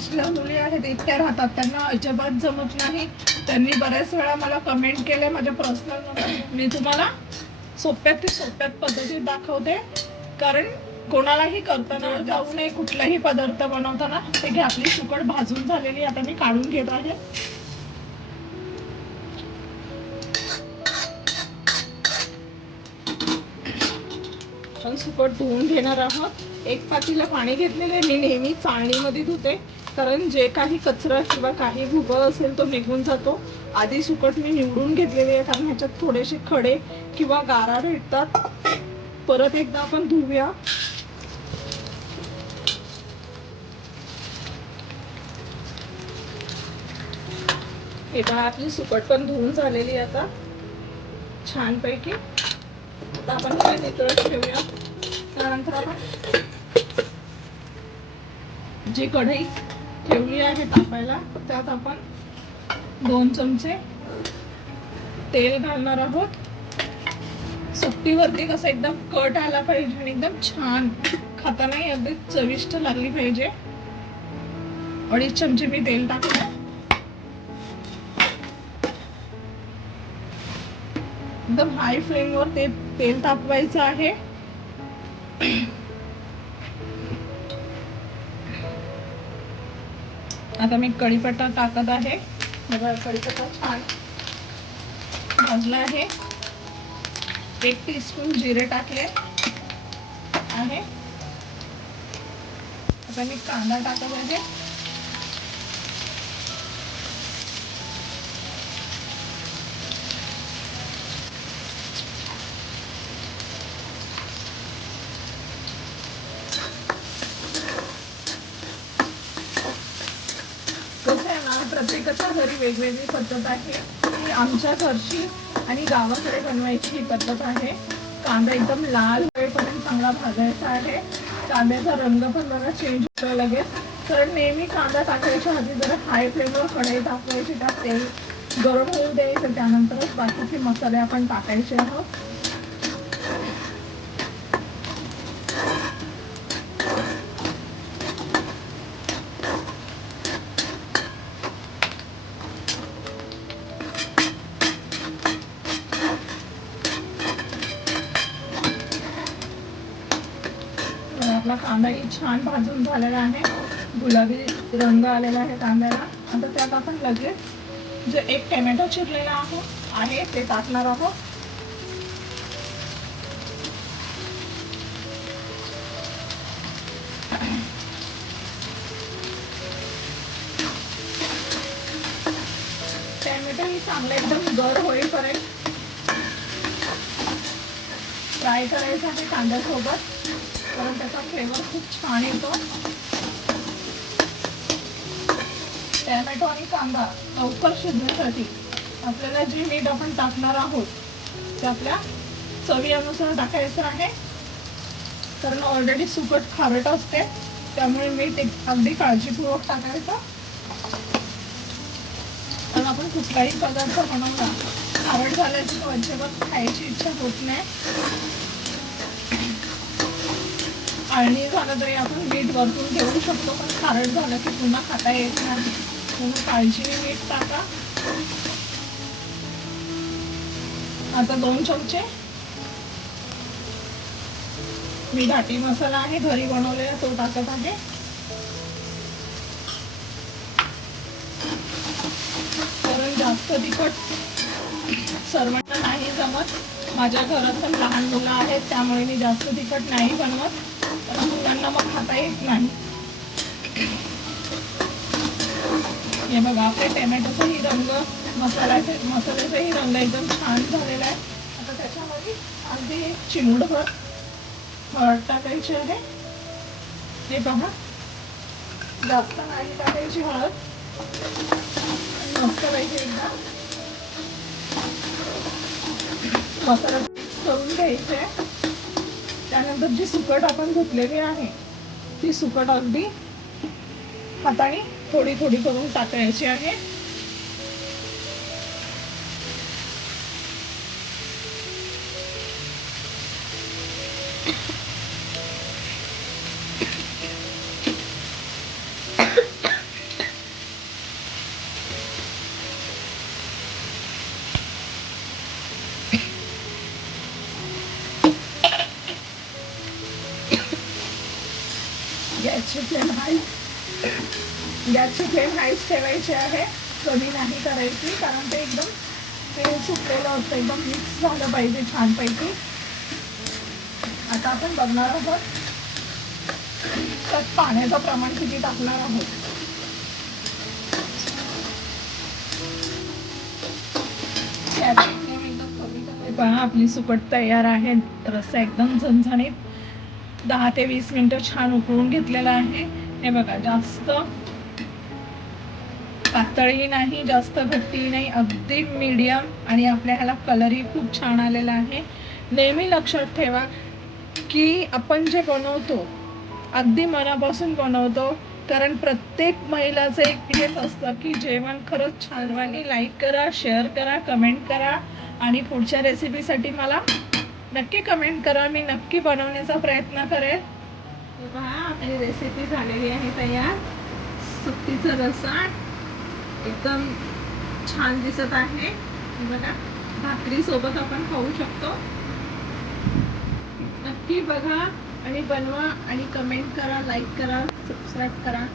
महाराष्ट्रीय मुली आहेत इतक्या राहतात, त्यांना अजिबात जमत नाही. त्यांनी बऱ्याच वेळा मला कमेंट केले माझ्या पर्सनल. मी तुम्हाला सोप्यात पद्धतीत दाखवते, कारण कोणालाही करताना जाऊ नये कुठलाही पदार्थ बनवताना. ते घ्या, आपली सुकट भाजून झालेली आता मी काढून घेत आहे. आपण सुकट धुवून घेणार आहोत. एक पातीला पाणी घेतलेले. मी नेहमी चाळणीमध्ये धुते, कारण जे काही कचरा किंवा काही भुगा असेल तो निघून जातो. आधी सुकट मी निवडून घेतलेली आहे, कारण ह्याच्यात थोडेसे खडे किंवा गारा भेटतात. परत एकदा आपण धुवूया. हे पहा, आपली सुकट पण धुवून झालेली आता छानपैकी. आता आपण काय नितळत ठेवूया. त्यानंतर आपण जी कढई ठेवली आहे तापायला, त्यात आपण 2 चमचे तेल घालणार आहोत. सुकटीवरती कसं एकदम कट आला पाहिजे आणि एकदम छान खातानाही अगदी चविष्ट लागली पाहिजे. 2.5 चमचे मी तेल टाकलं. एकदम हाय फ्लेमवर ते तेल तापवायचं आहे. आता मी कढीपत्ता टाकत आहे. बघा, कढीपत्ता छान भाजला आहे. 1 टीस्पून जिरे टाकले आहे. आता मी कांदा टाकत आहे. प्रत्येकाच्या घरी वेगवेगळी पद्धत आहे. ही आमच्या घरची आणि गावाकडे बनवायची ही पद्धत आहे. कांदा एकदम लाल होईपर्यंत चांगला भाजायचा आहे. कांद्याचा रंग पण बघा चेंज होतो लगेच. तर नेहमी कांदा टाकायच्या आधी जरा हाय फ्लेमवर कढई टाकायची, त्यात तेल गरम होऊ द्यायचं. त्यानंतरच बाकीचे मसाले आपण टाकायचे आहोत. आपला कांदाही छान भाजून झालेला आहे. गुलाबी रंग आलेला आहे कांद्याला. आता त्यात आपण लगेच जे 1 टोमॅटो चिरलेला आहे ते टाकणार आहोत. टोमॅटो ही चांगले एकदम गर होईपर्यंत फ्राय करायचं आहे कांद्यासोबत, कारण त्याचा फ्लेवर खूप छान येतो. टोमॅटो आणि कांदा लवकर शिजण्यासाठी आपल्याला जे मीठ आपण टाकणार आहोत ते आपल्या चवीनुसार टाकायचं आहे, कारण ऑलरेडी सुकट खारट असते. त्यामुळे मीठ अगदी काळजीपूर्वक टाकायचं. कारण आपण कुठलाही पदार्थ बनवला खारट झाल्याची तो अजिबात खायची इच्छा होत नाही. आणि झालं तरी आपण मीठ वरतून ठेवू शकतो, पण खारट झालं की पुन्हा खाता येत नाही. म्हणून काळजीने मीठ टाका. आता 2 चमचे मी घाटी मसाला आहे घरी बनवलेला तो टाकत आहे. कारण जास्त तिखट सर्वांना नाही जमत. माझ्या घरात पण लहान मुलं आहेत, त्यामुळे मी जास्त तिखट नाही बनवत, कारण मुलांना मग खाता येत नाही. हे बघा, आपले टोमॅटोचाही रंग मसाल्याचाही रंग एकदम छान झालेला आहे. आता त्याच्यामध्ये अगदी 1 चिमूटभर हळद टाकायची आहे. हे पहा, जास्त नाही टाकायची हळद. मस्त पाहिजे एकदा मसाला करून घ्यायचे. त्यानंतर जी सुकट आपण धुतलेली आहे ती सुकट अगदी हाताने थोडी थोडी करून टाकायची आहे. गॅसची फ्लेम हाईच ठेवायची आहे, कमी नाही करायची, कारण ते एकदम तेल सुटलेलं असतं, एकदम मिक्स झालं पाहिजे छानपैकी. आता आपण बघणार आहोत त्यात पाण्याचं प्रमाण किती टाकणार आहोत. पहा आपली सुकट तयार आहे. रस्सा एकदम झणझणीत 10 ते 20 मिनिटं छान उकळून घेतलेला आहे. हे बघा, जास्त पातळही नाही, जास्त घट्टही नाही, अगदी मीडियम. आणि आपल्या ह्याला कलरही खूप छान आलेला आहे. नेहमी लक्षात ठेवा की आपण जे बनवतो अगदी मनापासून बनवतो, कारण प्रत्येक महिलाचं एक हेच असतं की जेवण खरंच छान. आणि लाईक करा, शेअर करा, कमेंट करा आणि पुढच्या रेसिपीसाठी मला नक्की कमेंट करा, मी नक्की बनवण्याचा प्रयत्न करेल. पहा आपली रेसिपी झालेली आहे तयार. सुकटीचा रस्सा एकदम छान दिसत आहे. बघा, भाकरी सोबत आपण खाऊ शकतो. नक्की बघा आणि बनवा आणि कमेंट करा, लाईक करा, सबस्क्राईब करा.